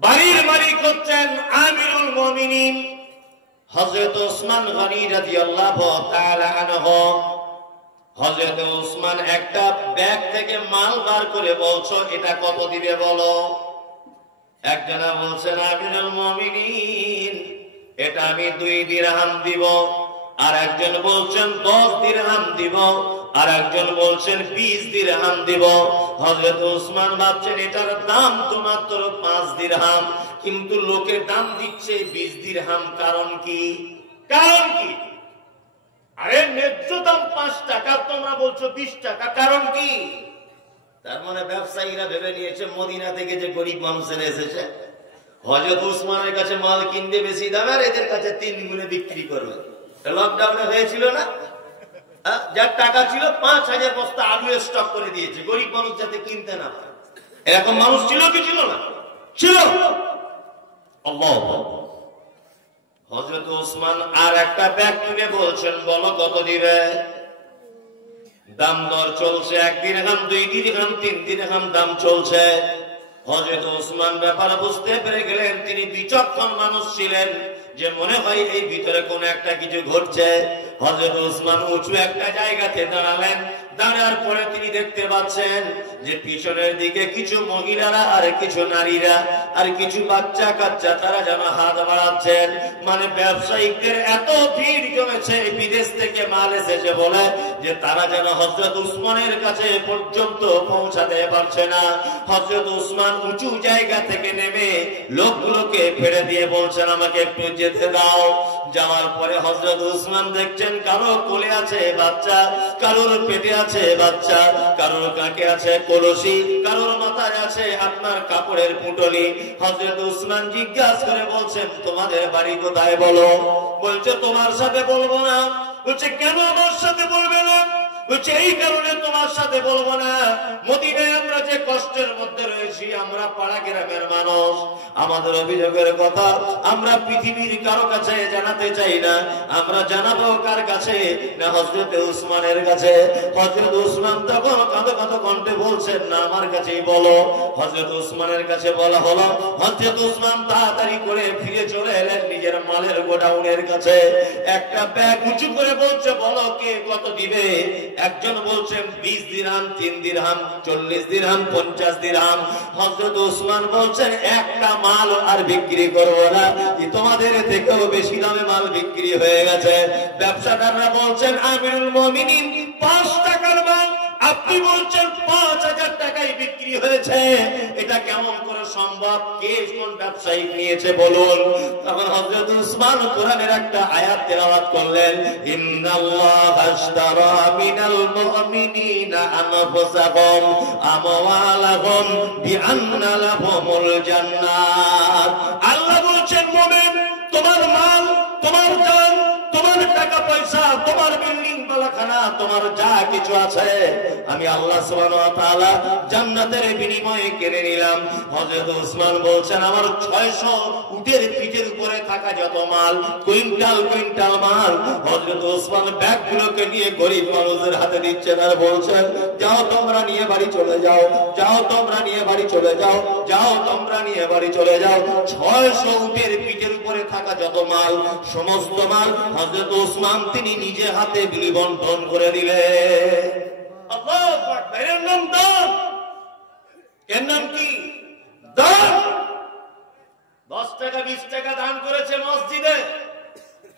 বাড়ির মালিক হচ্ছেন আমিরুল মুমিনিন হযরত ওসমান গনি রাদিয়াল্লাহু তাআলা আনহু। হযরত ওসমান একটা ব্যাগ থেকে মাল বার করে বলছো, এটা কত দিবে বলো? একজনা বলছেন আমিরুল মুমিনিন এটা আমি 2 দিরহাম দিব, আর একজন বলছেন 10 দিরহাম দিব, আর একজন বলছেন 20 দিরহাম দিব। হযরত ওসমান ভাবছেন এটার দাম তো মাত্র 5 দিরহাম, কিন্তু লোকে দাম দিচ্ছে 20 দিরহাম। কারণ কি? কারণ কি? আরে ন্যায্য দাম 5 টাকা, তোমরা বলছো 20 টাকা, কারণ কি? তার মানে ব্যবসায়ীরা ভেবে নিয়েছে মদিনা থেকে যে গরিব মানুষেরা এসেছে হযরত ওসমানের কাছে মাল কিনবে বেশি দামে, আর এদের কাছে 3 গুণে বিক্রি করবে। লকডাউনে হয়েছিল না, যার টাকা ছিল 5000 বস্তা আলু স্টক করে দিয়েছে গরিব মানুষ যাতে কিনতে না পারে। এরকম মানুষ ছিল কি ছিল না? ছিল। আল্লাহু আকবার। হযরত ওসমান আর একটা ব্যাগ তুলে বলছেন বলো কত দিবে? দাম দর চলছে 1 দিরহাম, 2 দিরহাম, 3 দিরহাম দাম চলছে। হযরত ওসমান ব্যাপার বুঝতে পেরে গেলেন, তিনি বিচক্ষণ মানুষ ছিলেন, যে মনে হয় এই ভিতরে কোন একটা কিছু ঘটছে। হযরত ওসমান উঁচু একটা জায়গাতে দাঁড়ালেন। দাঁড়ার পরে তিনি দেখতে পাচ্ছেন যে পিছনের দিকে কিছু মহিলারা আর কিছু নারীরা আর কিছু বাচ্চা কাচ্চা তারা যেন হাত বাড়াচ্ছেন। মানে ব্যবসায়িকদের এত ভিড় জমেছে, বিদেশ থেকে মাল এসেছে বলে, যে তারা যেন হযরত ওসমানের কাছে পর্যন্ত পৌঁছাতে পারছে না। হযরত ওসমান উঁচু জায়গা থেকে নেমে লোকগুলোকে ফেলে দিয়ে বলছেন আমাকে একটু যেতে দাও। যাওয়ার পরে হযরত ওসমান দেখছেন কারো কোলে আছে বাচ্চা, কারোর পেটে আছে বাচ্চা, কারোর কাঁধে আছে কলসি, কারোর মাথায় আছে আপনার কাপড়ের পুটলি। হযরত ওসমান জিজ্ঞাসা করে বলছেন তোমাদের বাড়ি কোথায় বলো? বলছে তোমার সাথে বলবো না। বলছে কেন আমার সাথে বলবে না? বলছে এই কারণে তোমার সাথে বলবো না, মদিনায় আমরা যে কষ্টের মধ্যে রয়েছি, আমরা পাড়া গ্রামের মানুষ, আমাদের অভিযোগের কথা আমরা পৃথিবীর কারো কাছে জানাতে চাই না। আমরা জানাবো কার কাছে? না হযরত ওসমানের কাছে। হযরত ওসমান তখন কাঁদো কাঁদো কণ্ঠে বলছেন না আমার কাছেই বলো। হযরত ওসমানের কাছে বলা হলো। হযরত ওসমান তাড়াতাড়ি করে ফিরে চলে এলেন নিজের মালের গোডাউনের কাছে। একটা ব্যাগ উঁচু করে বলছে বলো কে কত দিবে? একজন বলছেন 20 দিরহাম, 3 দিরহাম, 40 দিরহাম, 50 দিরহাম। হযরত ওসমান বলছেন একটা মাল আর বিক্রি করব না, তোমাদের থেকেও বেশি দামে মাল বিক্রি হয়ে গেছে। ব্যবসাদাররা বলছেন আমিরুল মুমিনিন 5 টাকার মাল আপনি বলছেন 5000 টাকায় বিক্রি হয়েছে, এটা কেমন করে সম্ভব? কে কোন ব্যবসায়ী নিয়েছে বলুন? তখন হযরত ওসমান কোরআনের একটা আয়াত তেলাওয়াত করলেন, ইন্নাল্লাহা আশতারা মিনাল মুমিনিনা আনফুসাহুম আমওয়ালাহুম বিআন্না লাহুমুল জান্নাত। আল্লাহ বলছেন মুমিন তোমার মাল, তোমার জান, তোমার টাকা পয়সা, তোমার বিল্ডিং বালাখানা, তোমার যা কিছু আছে আমি আল্লাহ সুবহানাহু ওয়া তাআলা জান্নাতের বিনিময়ে কিনে নিলাম। হযরত ওসমান বলছেন আমার 600 উটের পিঠের উপরে থাকা যত মাল, কুইন্টাল কুইন্টাল মাল, হযরত ওসমান ব্যাগগুলোকে নিয়ে গরিব মানুষদের হাতে দিচ্ছেন আর বলছেন যাও তোমরা নিয়ে বাড়ি চলে যাও, যাও তোমরা নিয়ে বাড়ি চলে যাও, যাও তোমরা নিয়ে বাড়ি চলে যাও। 600 উটের পিঠের উপরে থাকা যত মাল, সমস্ত মাল হযরত ওসমান তিনি নিজে হাতে বিলি বন্টন করে দিলেন। আল্লাহু আকবার। এর নাম দান। এর নাম কি? দান। 10 টাকা 20 টাকা দান করেছে মসজিদে,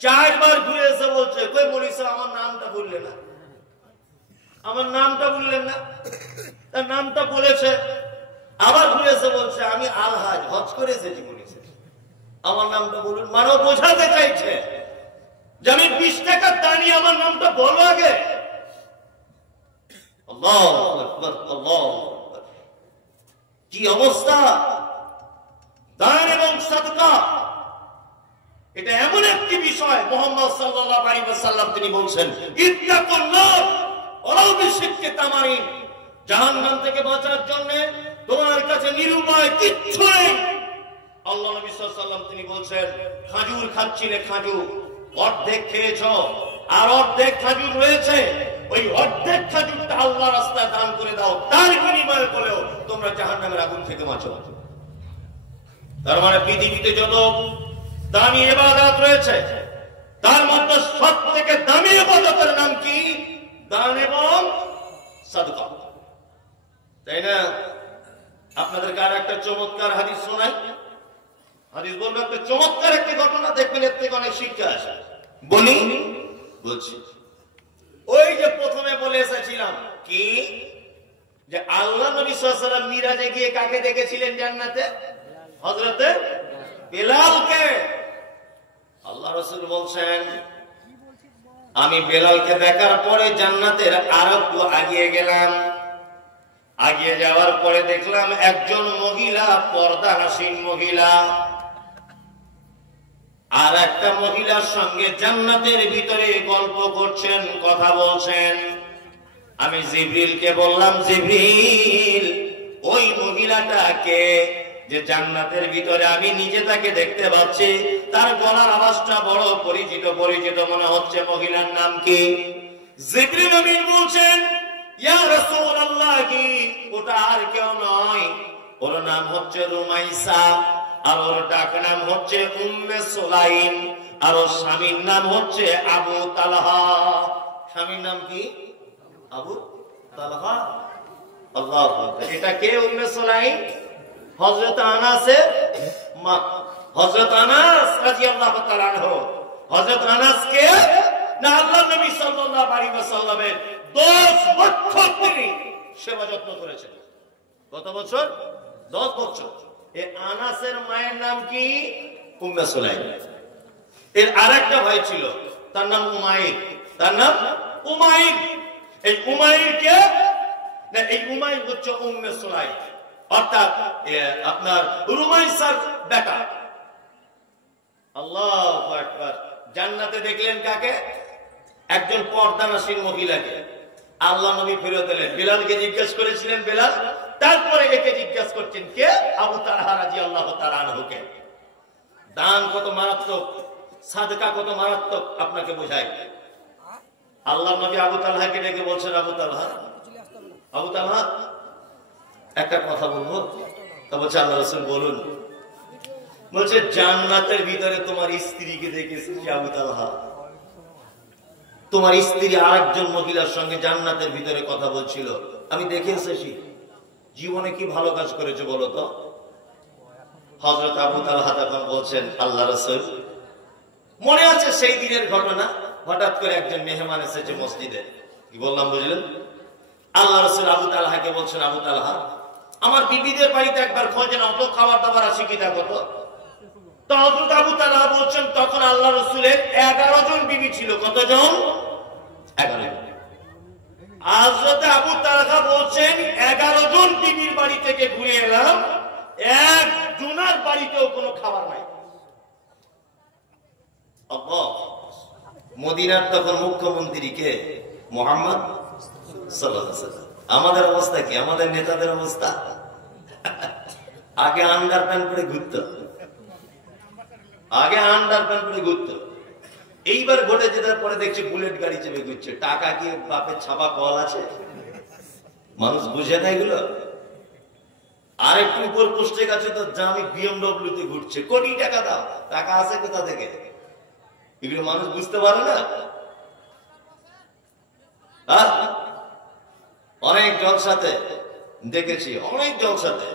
4 বার ঘুরে এসে বলছে কই মৌলভী সাহেব আমার নামটা বললেন না, আমার নামটা বললেন না। তার নামটা বলেছে, আবার ঘুরে এসে বলছে আমি আলহাজ হজ করে এসেছি বলেছে, আমার নামটা বলুন। মানব বোঝাতে চাইছে যে আমি 20 টাকা দানি আমার নামটা বলো আগে। আল্লাহু আকবার, আল্লাহু আকবার। কি অবস্থা! দান এবং সাদকা এটা এমন একটি বিষয়, মুহাম্মদ সাল্লাল্লাহু আলাইহি ওয়াসাল্লাম তিনি বলছেন ইত্তাকুল্লাহ ওয়ালাউ বিশিক্কি তামারিন, জাহান্নাম থেকে বাঁচার জন্য তোমার কাছে নিরুপায় কিচ্ছু নেই। আল্লাহ নবী সাল্লাল্লাহু আলাইহি ওয়াসাল্লাম তিনি বলছেন খাজুর খাচ্ছিলে, খাজুর অর্ধেক খেয়েছো আর অর্ধেক খাজুর রয়েছে, ওই অর্ধেক খাজুরটা আল্লাহর রাস্তায় দান করে দাও, তার বিনিময়ে বলেও তোমরা জাহান্নামের আগুন থেকে বাঁচো। তার মানে পৃথিবীতে যত দামি ইবাদত রয়েছে তার মধ্যে সব থেকে দামি ইবাদতের নাম কি? দান এবং সাদকা, তাই না? আপনাদেরকে আর একটা চমৎকার হাদিস শোনাই। হাদিস বলবো একটা চমৎকার একটি ঘটনা, দেখবেন এর থেকে অনেক শিক্ষা আসে। বলি বলছি, ওই যে প্রথমে বলে এসেছিলাম কি যে আল্লাহ নবী সাল্লাল্লাহু আলাইহি ওয়াসাল্লাম মিরাজে গিয়ে কাকে দেখেছিলেন জান্নাতে? হযরতে বেলালকে। আল্লাহ রাসূল বলছেন আমি বেলালকে দেখার পরে জান্নাতের আরেকটু আগিয়ে গেলাম। আগিয়ে যাওয়ার পরে দেখলাম একজন মহিলা, পর্দাহাসীন মহিলা, আর একটা মহিলার সঙ্গে জান্নাতের ভিতরে গল্প করছেন, কথা বলছেন। আমি জিবরিলকে বললাম, জিবরিল, ওই মহিলাটাকে যে জান্নাতের ভিতরে আমি নিজে তাকে দেখতে পাচ্ছি, তার গলার আওয়াজটা বড় পরিচিত পরিচিত মনে হচ্ছে, মহিলার নাম কি? জিবরিল আমিন বলছেন, ইয়া রাসূলুল্লাহ, কি ওটা আর কেউ নয়, ওর নাম হচ্ছে রুমাইসা, আর ওর ডাক নাম হচ্ছে উম্মে সুলাইম, আর ওর স্বামীর নাম হচ্ছে আবু তালহা। স্বামীর নাম কি? আবু তালহা। আল্লাহু আকবার। এটা কে উম্মে সুলাইম? হযরত আনাসের মা, হযরত আনাস রাদিয়াল্লাহু তাআলা আনহু। হযরত আনাস কে? না, আল্লাহর নবী সাল্লাল্লাহু আলাইহি ওয়াসাল্লামের 10 বছর তিনি সেবা যত্ন করেছেন। কত বছর? 10 বছর। এই আনাসের মায়ের নাম কি? উম্মে সুলাইম। এর আরেকটা ভাই ছিল, তার নাম উমাইর। তার নাম উমাইর। এই উমাইর কে? না, এই উমাইর হচ্ছে উম্মে সুলাইম, অর্থাৎ আপনার রুমাইসার বেটা। আল্লাহু আকবার। জান্নাতে দেখলেন কাকে? একজন পর্দানাসীন মহিলাকে। আল্লাহ নবী ফেরত এলেন, বেলালকে জিজ্ঞেস করেছিলেন বেলাল, তারপরে একে জিজ্ঞেস করছেন কে? আবু তালহা রাদিয়াল্লাহু তাআলা আনহুকে। দান কত মারাত্মক, সাদকা কত মারাত্মক আপনাকে বোঝায়। আল্লাহ নবী আবু তালহাকে ডেকে বলছেন, আবু তালহা, আবু তালহা, একটা কথা বলবো। তা বলছে, আল্লাহ রাসূল বলুন। বলছে, জান্নাতের ভিতরে তোমার স্ত্রীকে দেখেছি আবু তালহা, তোমার স্ত্রী আরেকজন মহিলার সঙ্গে জান্নাতের ভিতরে কথা বলছিল, আমি দেখে এসেছি। জীবনে কি ভালো কাজ করেছো বলো তো? হযরত আবু তালহা তখন বলছেন, আল্লাহ রাসূল, মনে আছে সেই দিনের ঘটনা, হঠাৎ করে একজন মেহমান এসেছে মসজিদে। কি বললাম বুঝলেন? আল্লাহ রাসূল আবু তালহাকে বলছেন, আবু তালহা, আমার বিবিদের বাড়িতে একবার খোঁজ নাও তো, খাবার দাবার আছে কিনা কত। তো হযরত আবু তালহা বলছেন, তখন আল্লাহ রাসূলের 11 জন বিবি ছিল। কতজন? 11 জন। হযরত আবু তালহা বলছেন, 11 জন বিবির বাড়ি থেকে ঘুরে এলাম, একজনের বাড়িতেও কোনো খাবার নাই। মদিনার তখন মুখ্যমন্ত্রী কে? মুহাম্মদ সাল্লাল্লাহু আলাইহি ওয়াসাল্লাম। আমাদের অবস্থা কি? আমাদের নেতাদের অবস্থা? আগে আন্ডার প্যান্ট পরে ঘুরতো, আগে আন্ডার প্যান্ট পরে ঘুরতো। এইবার ভোটে জেতার পরে দেখছি বুলেট গাড়ি চেপে ঘুরছে। টাকা কি বাপের ছাপা কল আছে? মানুষ বুঝে না এগুলো। আর একটু উপর পোস্টে গেছে তো জামি BMW তে ঘুরছে, কোটি টাকা দাও, টাকা আছে কোথা থেকে? এগুলো মানুষ বুঝতে পারে না। অনেক জলসাতে দেখেছি, অনেক জলসাতে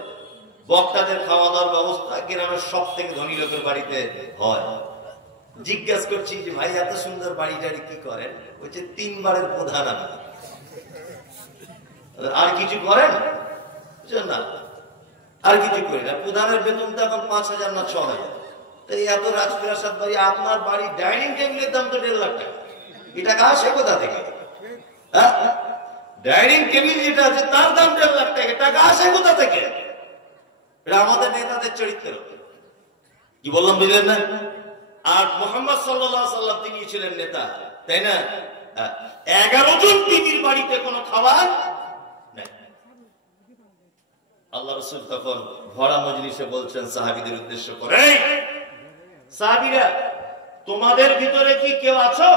বক্তাদের খাওয়া দাওয়ার ব্যবস্থা গ্রামের সব থেকে ধনী লোকের বাড়িতে হয়। জিজ্ঞাস করছি যে ভাই এত সুন্দর বাড়ি টাড়ি কি করেন? বলছে 3 বারের প্রধান আমি। আর কিছু করেন না? আর কিছু করি না। প্রধানের বেতন তো এখন 5,000 না 6,000। তাই এত রাজপ্রাসাদ বাড়ি, আপনার বাড়ি ডাইনিং টেবিলের দাম তো 1.5 লাখ টাকা। এই টাকা আসে কোথা থেকে? ডাইনিং টেবিল যেটা আছে তার দাম 1.5 লাখ টাকা, টাকা আসে কোথা থেকে? এটা আমাদের নেতাদের চরিত্র। কি বললাম বুঝলেন না? আর মুহাম্মদ সাল্লাল্লাহু আলাইহি ওয়াসাল্লাম তিনি ছিলেন নেতা, তাই না? 11 জন বিবির বাড়িতে কোনো খাবার নাই। আল্লাহ রাসূল তখন ভরা মজলিসে বলছেন সাহাবীদের উদ্দেশ্য করে, সাহাবীরা, তোমাদের ভিতরে কি কেউ আছো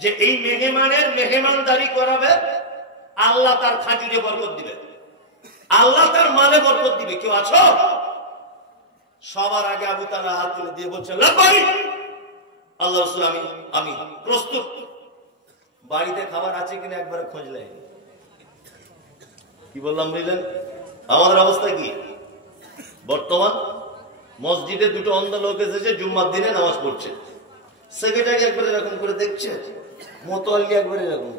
যে এই মেহমানের মেহমানদারি করাবে? আল্লাহ তার খাতিরে বরকত দিবে, আল্লাহ তার মালে বরকত দিবে। কেউ আছো? সবার আগে আবু তালহা হাত তুলে দিয়ে বলছেন, আল্লাহ রাসূল আমি প্রস্তুত। বাড়িতে খাবার আছে কিনা একবার খোঁজ নেই। কি বললাম বুঝলেন? আমাদের অবস্থা কি বর্তমান? মসজিদে দুটো অন্ধ লোক এসেছে, জুম্মার দিনে নামাজ পড়ছে, সেক্রেটারি একবার এরকম করে দেখছে, মোতোয়াল্লি একবার এরকম,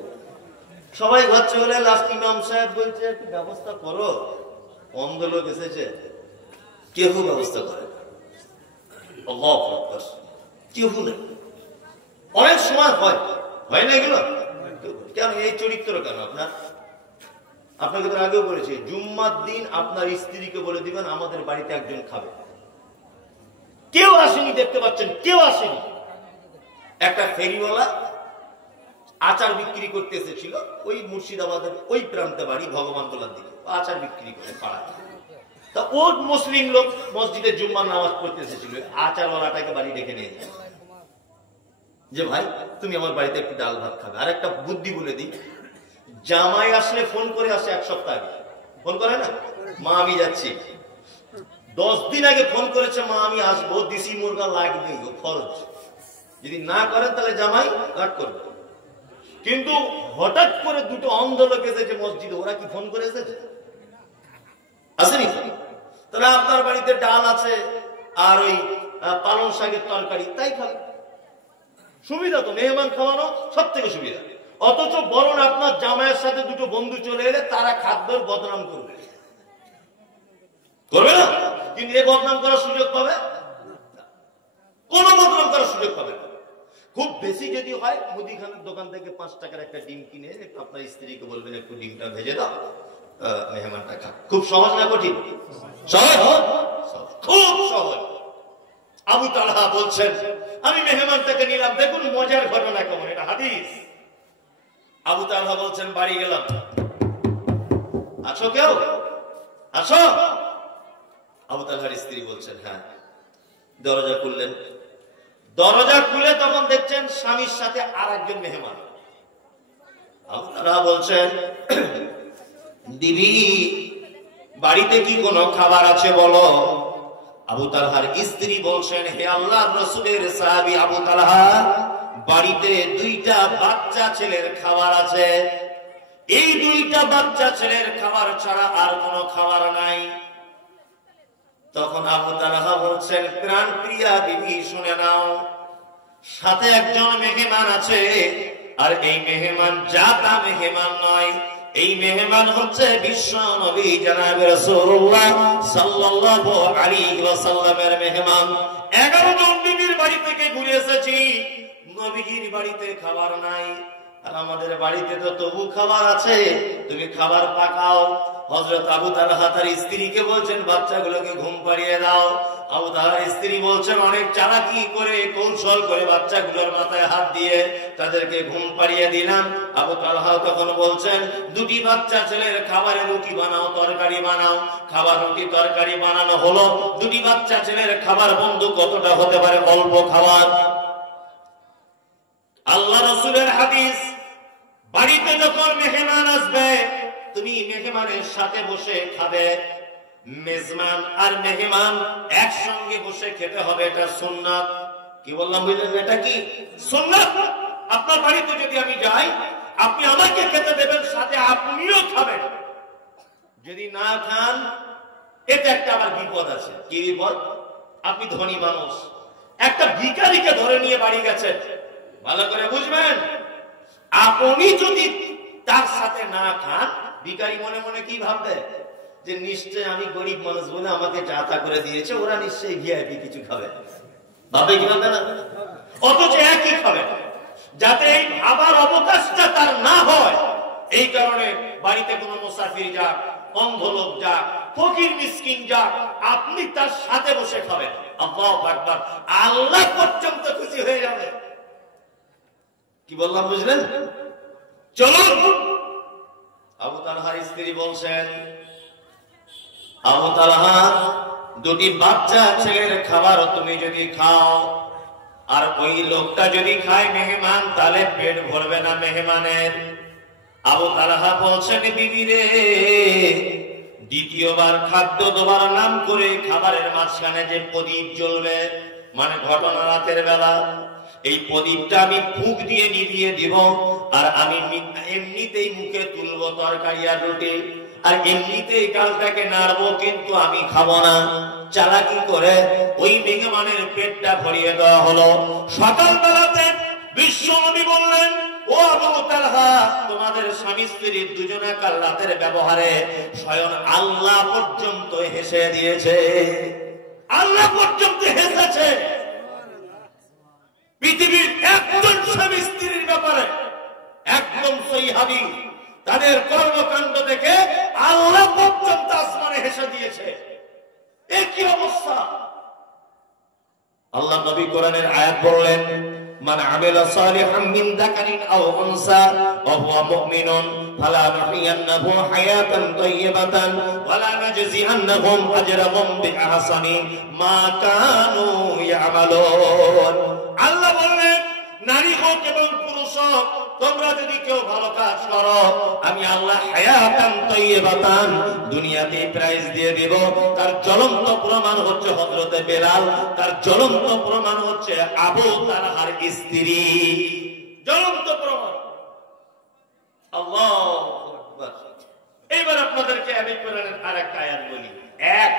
সবাই ঘর চলে। লাস্ট ইমাম সাহেব বলছে একটু ব্যবস্থা করো, অন্ধ লোক এসেছে, কেউ ব্যবস্থা করে না, কেউ নেই। অনেক সময় হয় না এগুলো? কেন এই চরিত্র কেন আপনার? আপনাকে তো আগেও বলেছি, জুম্মার দিন আপনার স্ত্রীকে বলে দিবেন আমাদের বাড়িতে একজন খাবে। কেউ আসেনি, দেখতে পাচ্ছেন কেউ আসেনি। একটা ফেরিওয়ালা আচার বিক্রি করতে এসেছিল, ওই মুর্শিদাবাদের ওই প্রান্তে বাড়ি, ভগবানতলার দিকে, আচার বিক্রি করে পাড়া। তা ও মুসলিম লোক মসজিদে জুম্মার নামাজ পড়তে এসেছিল, আচারওয়ালাটাকে বাড়ি ডেকে নিয়ে যায় যে ভাই তুমি আমার বাড়িতে একটু ডাল ভাত খাবে। আর একটা বুদ্ধি বলে দিই, জামাই আসলে ফোন করে আসে, এক সপ্তাহ আগে ফোন করে না, মা আমি যাচ্ছি। 10 দিন আগে ফোন করেছে, মা আমি আসবো, দেশি মুরগা লাগবে, খরচ। যদি না করেন তাহলে জামাই কাট করবে। কিন্তু হঠাৎ করে দুটো অন্ধ লোক এসেছে মসজিদে, ওরা কি ফোন করে এসেছে? আসেনি। তাহলে আপনার বাড়িতে ডাল আছে আর ওই পালং শাকের তরকারি, তাই খাবে। সুবিধা তো, মেহমান খাওয়ানো সব থেকে সুবিধা। অথচ বরং আপনার জামাইয়ের সাথে দুটো বন্ধু চলে এলে তারা খাদ্যের বদনাম করবে না? কিন্তু এ বদনাম করার সুযোগ পাবে? কোন বদনাম করার সুযোগ পাবে না। খুব বেশি যদি হয়, মুদিখানার দোকান থেকে 5 টাকার একটা ডিম কিনে আপনার স্ত্রীকে বলবেন একটু ডিমটা ভেজে দাও, মেহমানটা খা। খুব সহজ না কঠিন? সহজ, খুব সহজ। আবু তালহা বলছেন আমি মেহমানটাকে নিলাম। দেখুন মজার ঘটনা কেমন, এটা হাদিস। আবু তালহা বলছেন বাড়ি গেলাম, আছো কেউ? আছো? আবু তালহার স্ত্রী বলছেন হ্যাঁ। দরজা খুললেন, দরজা খুলে তখন দেখছেন স্বামীর সাথে আর একজন মেহমান। আবু তালহা বলছেন দিদি বাড়িতে কি কোনো খাবার আছে বলো। আবু তালহার স্ত্রী বলছেন হে আল্লাহর রাসূলের সাহাবী আবু তালহা, বাড়িতে 2টা বাচ্চা ছেলের খাবার আছে, এই 2টা বাচ্চা ছেলের খাবার ছাড়া আর কোনো খাবার নাই। তখন আবু তালহা বলছেন প্রাণ প্রিয়া বিবি শুনে নাও, সাথে একজন মেহমান আছে, আর এই মেহমান জাতা মেহমান নয়, এই মেহমান হচ্ছে বিশ্ব নবী জনাবে রাসূলুল্লাহ সাল্লাল্লাহু আলাইহি ওয়াসাল্লামের মেহমান। 11 জন বিবির বাড়ি থেকে ঘুরে এসেছি, নবীজির বাড়িতে খাবার নাই, আর আমাদের বাড়িতে তো তবু খাবার আছে, তুমি খাবার পাকাও। হযরত আবু তালহা তার স্ত্রীকে বলছেন বাচ্চাগুলোকে ঘুম পাড়িয়ে দাও। আবু তালহার স্ত্রী বলছেন অনেক চালাকি করে কৌশল করে বাচ্চাগুলোর মাথায় হাত দিয়ে তাদেরকে ঘুম পাড়িয়ে দিলাম। আবু তালহা তখন বলছেন 2টি বাচ্চা ছেলের খাবারে রুটি বানাও, তরকারি বানাও। খাবার রুটি তরকারি বানানো হলো। 2টি বাচ্চা ছেলের খাবার বন্ধু কতটা হতে পারে? অল্প খাবার। আল্লাহ রাসূলের হাদিস, বাড়িতে যখন মেহমান আসবে তুমি মেহমানের সাথে বসে খাবে। মেজবান আর মেহমান একসঙ্গে বসে খেতে হবে, এটা সুন্নাত। কি বললাম বুঝলেন? এটা কি সুন্নাত। আপনার বাড়িতে যদি আমি যাই, আপনি আমাকে খেতে দেবেন, সাথে আপনিও খাবেন। যদি না খান, এটা একটা আবার বিপদ আছে। কি বিপদ? আপনি ধনী মানুষ, একটা ভিখারিকে ধরে নিয়ে বাড়ি গেছেন, ভালো করে বুঝবেন। আপনি যদি তার সাথে না খান, ভিখারি মনে মনে কি ভাববে যে নিশ্চয় আমি গরিব মানুষ বলে আমাকে যা তা করে দিয়েছে, ওরা নিশ্চয়ই ভিআইপি কিছু খাবে, ভাবে কি ভাববে না? অথচ একই খাবে। যাতে এই ভাবার অবকাশটা তার না হয়, এই কারণে বাড়িতে কোনো মুসাফির যাক, অন্ধ লোক যাক, ফকির মিসকিন যাক, আপনি তার সাথে বসে খাবেন। আল্লাহু আকবার। আল্লাহ পর্যন্ত খুশি হয়ে যাবে। কি বললাম বুঝলেন? চলুন। আবু তালহার স্ত্রী বলছেন আবু তালহা 2টি বাচ্চা ছেলের খাবার তুমি যদি খাও, আর ওই লোকটা যদি খায় মেহমান, তাহলে পেট ভরবে না মেহমানের। আবু তালহা বলছেন বিবি রে, দ্বিতীয়বার খাদ্য দেবার নাম করে খাবারের মাঝখানে যে প্রদীপ জ্বলবে, মানে ঘটনা রাতের বেলা, এই প্রদীপটা আমি ফুঁক দিয়ে নিভিয়ে দিব, আর আমি এমনিতেই মুখে তুলবো তরকারি আর রুটি, আর এমনিতেই কালটাকে নাড়বো, কিন্তু আমি খাবো না। চালাকি করে ওই মেহমানের পেটটা ভরিয়ে দেওয়া হলো। সকালবেলাতে বিশ্বনবী বললেন, ও আবু তালহা, তোমাদের স্বামী স্ত্রী দুজনাকার রাতের ব্যবহারে স্বয়ং আল্লাহ পর্যন্ত হেসে দিয়েছে। আল্লাহ পর্যন্ত হেসেছে। পৃথিবীর একজন স্বামী স্ত্রীর ব্যাপারে একদম সহিহ হাদিস, তাদের কর্মকাণ্ড দেখে আল্লাহ পর্যন্ত আসমানে হেসে দিয়েছে। এ কি অবস্থা! আল্লাহ নবী কোরআনের আয়াত বললেন, মান আমিলা সালিহাম মিন যাকারিন আও উনসা ওয়া হুয়া মুমিনুন ফালানুহইয়ান্নাহু হায়াতান তাইয়্যিবাতান ওয়া লা নাজজিআন্নাহুম আজরাহুম বিআহসানি মা কানু ইয়ামালুন। আল্লাহ বললেন, নারী হোক এবং পুরুষ হোক, তোমরা যদি কেউ ভালো কাজ করো, আমি আল্লাহ হায়াতান তাইয়্যিবাতান, দুনিয়াতে প্রাইজ দিয়ে দেব। তার জ্বলন্ত প্রমাণ হচ্ছে হযরতে বেলাল, তার জ্বলন্ত প্রমাণ হচ্ছে আবু তালহার স্ত্রী। জ্বলন্ত প্রমাণ। আল্লাহু আকবার। এবার আপনাদেরকে আমি কোরআনের আরেকটা আয়াত বলি। এক,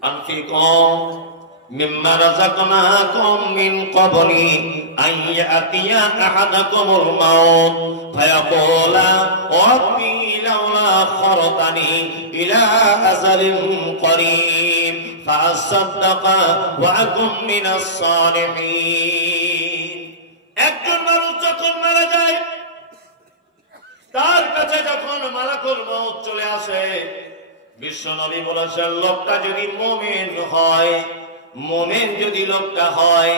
আনফিকু মিম্মা রাযাকনাকুম মিন ক্বাবলি আন ইয়াতিয়া আহাদাকুমুল মাউত ফায়াকুলা রাব্বি লাউলা আখখারতানি ইলা আজালিন করিব ফাআসাদদাকা ওয়া আকুম মিনাস সালিহিন। একজন মানুষ যখন মারা যায়, তার কাছে যখন মালাকুল মউত চলে আসে, বিশ্বনবী বলেছেন, লোকটা যদি মুমিন হয়, মুমিন যদি লোকটা হয়,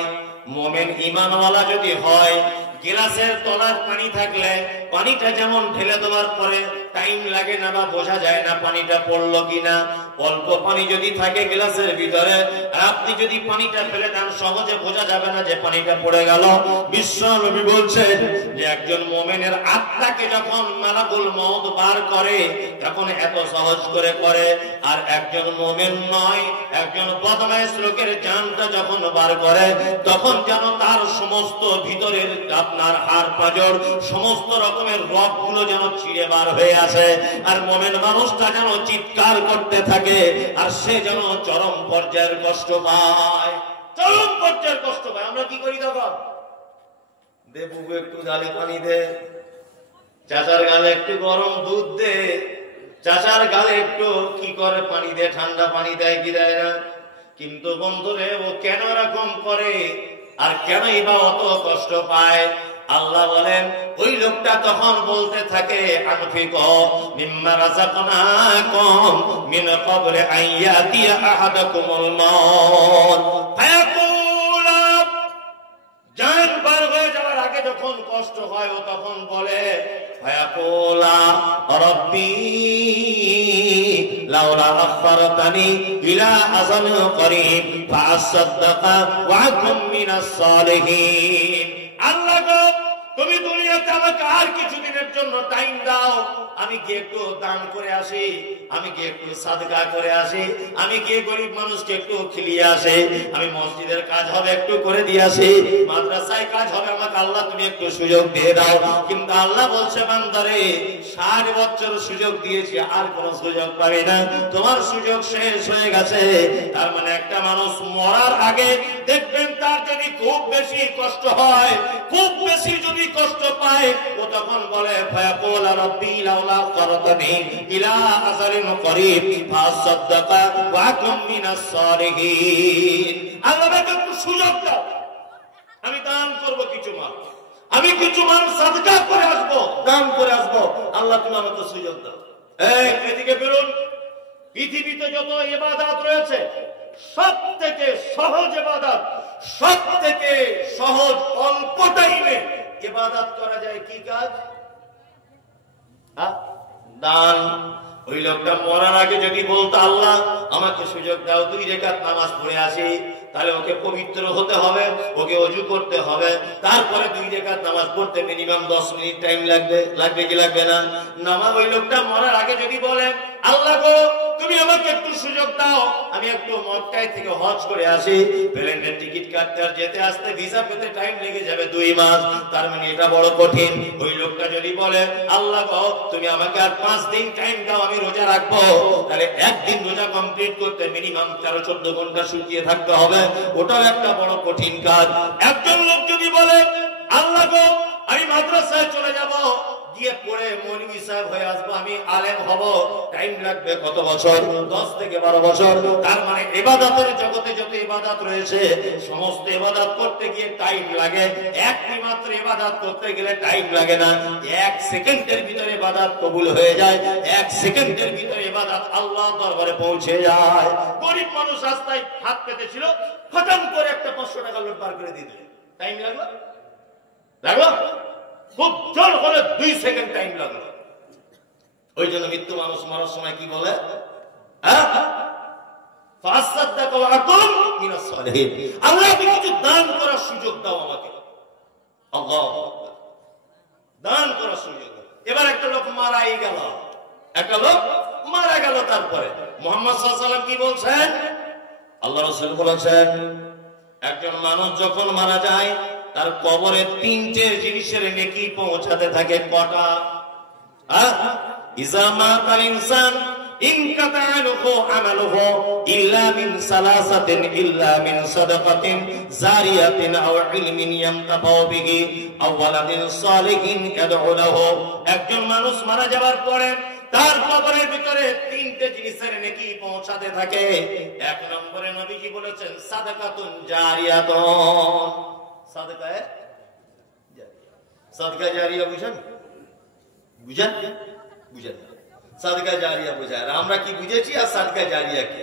মুমিন ঈমানওয়ালা যদি হয়, গ্লাসের তলার পানি থাকলে পানিটা যেমন ঢেলে দেওয়ার পরে টাইম লাগে না বা বোঝা যায় না পানিটা পড়লো কিনা, অল্প পানি যদি থাকে গ্লাসের ভিতরে, আপনি যদি পানিটা ফেলে দেন সহজে বোঝা যাবে না যে পানিটা পড়ে গেল। বিশ্বনবী বলছেন যে একজন মুমিনের আত্মাকে যখন মালাকুল মউত বার করে তখন এত সহজ করে করে, আর একজন মুমিন নয়, একজন বদমাইশ লোকের জানটা যখন বার করে তখন যেন তার সমস্ত ভিতরের আপনার হাড় পাঁজর সমস্ত রকমের রগগুলো যেন ছিঁড়ে বার হয়ে আসে, আর মুমিন মানুষটা যেন চিৎকার করতে থাকে, আর সে যেন চরম পর্যায়ের কষ্ট পায়। চরম পর্যায়ের কষ্ট পায়। আমরা কি করি তখন? দে বুবু একটু জালে পানি দে, চাচার গালে একটু গরম দুধ দে, চাচার গালে একটু কি করে পানি দে, ঠান্ডা পানি দেয় কি দেয় না। কিন্তু বন্ধুরে, ও কেন এরকম করে আর কেনই বা অত কষ্ট পায়? আল্লাহ বলেন, ওই লোকটা তখন বলতে থাকে, আনফিকু মিম্মা রাযাকনাকুম মিন ক্বাবলি আন ইয়াতিয়া আহাদাকুমুল মাউত ফায়াকুলা, জান বার হয়ে যাওয়ার আগে যখন কষ্ট হয় ও তখন বলে, ফায়াকুলা রাব্বি লাউলা আখখারতানি ইলা আজালিন করিব ফাআসাদদাকা ওয়া আকুম মিনাস সালিহিন। আল্লাহ গো, তুমি দুনিয়াতে আমাকে আর কিছুদিনের জন্য টাইম দাও, আমি গিয়ে একটু দান করে আসি, আমি গিয়ে একটু সাদকা করে আসি, আমি গিয়ে গরিব মানুষকে একটু খিলিয়ে আসি, আমি মসজিদের কাজ হবে একটু করে দিয়ে আসি, মাদ্রাসায় কাজ হবে, আমাকে আল্লাহ তুমি একটু সুযোগ দিয়ে দাও। কিন্তু আল্লাহ বলছে, বান্দারে 60 বছর সুযোগ দিয়েছি, আর কোন সুযোগ পাবে না, তোমার সুযোগ শেষ হয়ে গেছে। তার মানে একটা মানুষ মরার আগে দেখবেন তার যদি খুব বেশি কষ্ট হয়, খুব বেশি যদি কষ্ট পায়, ও তখন বলে, ফায়াকুলা রাব্বি লাউলা আখখারতানি ইলা আজালিন করিব ফাসাদদাকা ওয়া আকুম মিনাস সালিহিন। আল্লাহ আমাকে একটু সুযোগ দাও, আমি দান করব কিছু মাল, আমি কিছু মাল সাদকা করে আসব, দান করে আসব, আল্লাহ তুমি আমাকে সুযোগ দাও। এই এদিকে বেরোন। পৃথিবীতে যত ইবাদত রয়েছে সব থেকে সহজ ইবাদত, সব থেকে সহজ অল্প টাইমে ইবাদত করা যায় কি কাজ? দান। ওই লোকটা মরার আগে যদি বলতো আল্লাহ আমাকে সুযোগ দাও 2 রাকাত নামাজ পড়ে আসি, তাহলে ওকে পবিত্র হতে হবে, ওকে ওযু করতে হবে, তারপরে 2 রাকাত নামাজ পড়তে মিনিমাম 10 মিনিট টাইম লাগবে কি লাগবে না? নামাজ ওই লোকটা মরার আগে যদি বলে আল্লাহ গো তুমি আমাকে একটু সুযোগ দাও, আমি একটু মক্কায় থেকে হজ করে আসি, প্লেনের টিকিট কাটতে আর যেতে আসতে ভিসা পেতে টাইম লেগে যাবে 2 মাস, তার মানে এটা বড় কঠিন। ওই লোকটা যদি বলে আল্লাহ গো তুমি আমাকে আর 5 দিন টাইম দাও, আমি রোজা রাখবো, তাহলে একদিন রোজা কমপ্লিট করতে মিনিমাম 13-14 ঘন্টা শুকিয়ে থাকতে হবে, ওটাও একটা বড় কঠিন কাজ। একজন লোক যদি বলে আল্লাহ গো আমি মাদ্রাসায় চলে যাব, গিয়ে পড়ে মৌলভী সাহেব হয়ে আসবো, আমি আলেম হব, টাইম লাগবে কত বছর? 10 থেকে 12 বছর। তার মানে ইবাদতের জগতে যত ইবাদত রয়েছে সমস্ত ইবাদত করতে গিয়ে টাইম লাগে, একটি মাত্র ইবাদত করতে গেলে টাইম লাগে না, 1 সেকেন্ডের ভিতরে ইবাদত কবুল হয়ে যায়, 1 সেকেন্ডের ভিতরে ইবাদত আল্লাহর দরবারে পৌঁছে যায়। গরিব মানুষ রাস্তায় হাত পেতেছিল, খতম করে একটা 500 টাকা নোট বার করে দিয়ে দিল, টাইম লাগলো? খুব জোর হলে 2 সেকেন্ড টাইম লাগলো। ওই জন্য মৃত্যু মানুষ মরার সময় কি বলে? আল্লাহ তুমি কিছু দান করার সুযোগ দাও আমাকে, দান করার সুযোগ। এবার একটা লোক মারাই গেল, একটা লোক মারা গেল, তারপরে মুহাম্মদ সাল্লাল্লাহু আলাইহি ওয়াসাল্লাম কি বলছেন? আল্লাহ রাসূল বলেছেন একজন মানুষ যখন মারা যায় তার কবরে 3টে জিনিসের নেকি পৌঁছাতে থাকে। কটা? ইজা মাতাল ইনসান ইনকাতা আনহু আমালুহু ইল্লা মিন সালাসাতিন ইল্লা মিন সাদাকাতিন জারিয়াতিন আও ইলমিন ইয়ামতাফাউ বিহি আও ওয়ালাদিন সালিহিন ইয়াদউ লাহু। একজন মানুষ মারা যাওয়ার পরে তার কবরের ভিতরে 3টে জিনিসের নেকি পৌঁছাতে থাকে। 1 নম্বরে নবীজি বলেছেন সাদাকাতুন জারিয়াতুন। সাদকা জারিয়া বুঝেন? সাদকা জারিয়া বুঝায়, আমরা কি বুঝেছি আর সাদকা জারিয়া কি?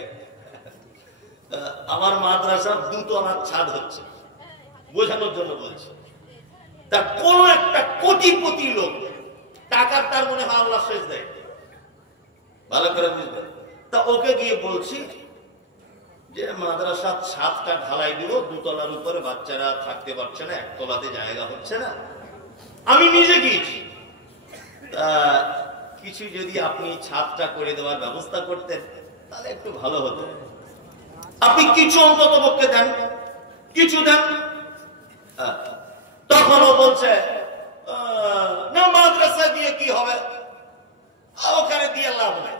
আমার মাদ্রাসার 2 তলার ছাদ হচ্ছে, বোঝানোর জন্য বলছি। তা কোন একটা কোটিপতি লোক টাকার তার মনে হয় আল্লাহ শেষ দেয়, ভালো করে বুঝবেন। তা ওকে গিয়ে বলছি যে মাদ্রাসার ছাদটা ঢালাই দিব, 2 তলার উপরে বাচ্চারা থাকতে পারছে না, 1 তলাতে জায়গা হচ্ছে না। আমি নিজে গিয়েছি, কিছু যদি আপনি ছাদটা করে দেওয়ার ব্যবস্থা করতেন তাহলে একটু ভালো হতো। আপনি কিছু অন্তত পক্ষে দেন, কিছু দেন। তখনও বলছে না মাদ্রাসা দিয়ে কি হবে, ওখানে দিয়ে লাভ নাই।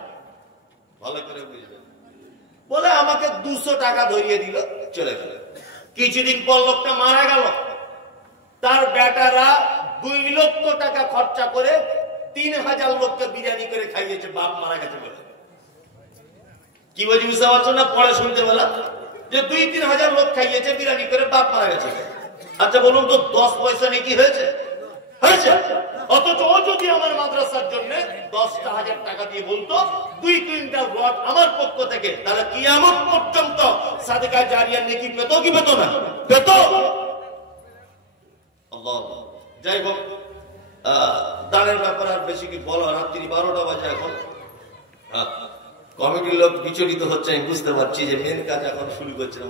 ভালো করে বুঝবেন। বলে আমাকে 200 টাকা ধরিয়ে দিল, চলে গেল। কিছুদিন পর লোকটা মারা গেল, তার বেটারা 2 লক্ষ টাকা খরচা করে 3000 লোককে বিরিয়ানি করে খাইয়েছে, বাপ মারা গেছে বলে। কি বলছি বুঝতে পারছো না? পরে শুনতে পেলাম যে 2-3 হাজার লোক খাইয়েছে বিরিয়ানি করে, বাপ মারা গেছে। আচ্ছা বলুন তো 10 পয়সা নাকি হয়েছে? অথচ ও যদি আমার মাদ্রাসার জন্য 10,000 টাকা দিয়ে বলতো 2 কুইন্টাল রড আমার পক্ষ থেকে, তাহলে কিয়ামত পর্যন্ত সাদকা জারিয়া নেকি পেত কি পেত না? পেত। আল্লাহ। যাই হোক, দানের ব্যাপার আর বেশি কি বলো, রাত্রি 12টা বাজে এখন। কমিটির লোক বিচলিত হচ্ছে, আমি বুঝতে পারছি যে মেন কাজ এখন শুরু করছে না।